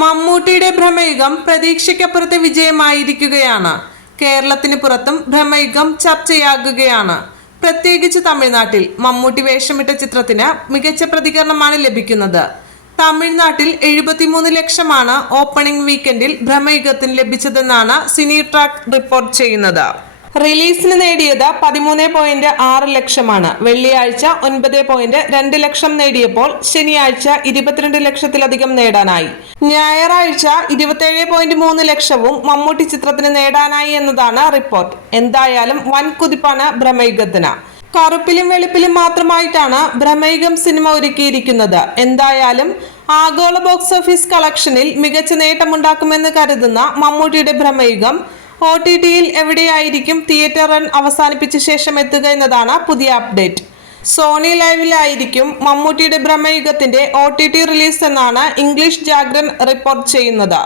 മമ്മൂട്ടിയുടെ ഭ്രമയുഗം പ്രതീക്ഷയ്ക്കപ്പുറത്തെ വിജയമായിരിക്കുകയാണ്. കേരളത്തിന് പുറത്തും ഭ്രമയുഗം ചർച്ചയാകുകയാണ്. പ്രത്യേകിച്ച് തമിഴ്നാട്ടിൽ മമ്മൂട്ടി വേഷമിട്ട ചിത്രത്തിന് മികച്ച പ്രതികരണമാണ് ലഭിക്കുന്നത്. തമിഴ്നാട്ടിൽ എഴുപത്തിമൂന്ന് ലക്ഷമാണ് ഓപ്പണിംഗ് വീക്കെൻഡിൽ ഭ്രമയുഗത്തിന് ലഭിച്ചതെന്നാണ് സിനി ട്രാക്ക് റിപ്പോർട്ട് ചെയ്യുന്നത്. റിലീസിന് നേടിയത് പതിമൂന്ന് പോയിന്റ് ആറ് ലക്ഷമാണ്. വെള്ളിയാഴ്ച ഒൻപത് പോയിന്റ് രണ്ട് ലക്ഷം നേടിയപ്പോൾ ശനിയാഴ്ച ഇരുപത്തിരണ്ട് ലക്ഷത്തിലധികം നേടാനായി. ഞായറാഴ്ച ഇരുപത്തിയേഴ് പോയിന്റ് മൂന്ന് ലക്ഷവും മമ്മൂട്ടി ചിത്രത്തിന് നേടാനായി എന്നതാണ് റിപ്പോർട്ട്. എന്തായാലും വൻ കുതിപ്പാണ് ഭ്രമയുഗത്തിന് കറുപ്പിലും വെളുപ്പിലും മാത്രമായിട്ടാണ് ഭ്രമയുഗം സിനിമ ഒരുക്കിയിരിക്കുന്നത്. എന്തായാലും ആഗോള ബോക്സ് ഓഫീസ് കളക്ഷനിൽ മികച്ച നേട്ടമുണ്ടാക്കുമെന്ന് കരുതുന്ന മമ്മൂട്ടിയുടെ ഭ്രമയുഗം ഒ ടി ടിയിൽ എവിടെയായിരിക്കും തിയേറ്റർ റൺ അവസാനിപ്പിച്ച ശേഷം എത്തുക എന്നതാണ് പുതിയ അപ്ഡേറ്റ് സോണി ലൈവിലായിരിക്കും മമ്മൂട്ടിയുടെ ബ്രഹ്മയുഗത്തിന്റെ ഒ ടി ടി റിലീസ് എന്നാണ് ഇംഗ്ലീഷ് ജാഗ്രൻ റിപ്പോർട്ട് ചെയ്യുന്നത്.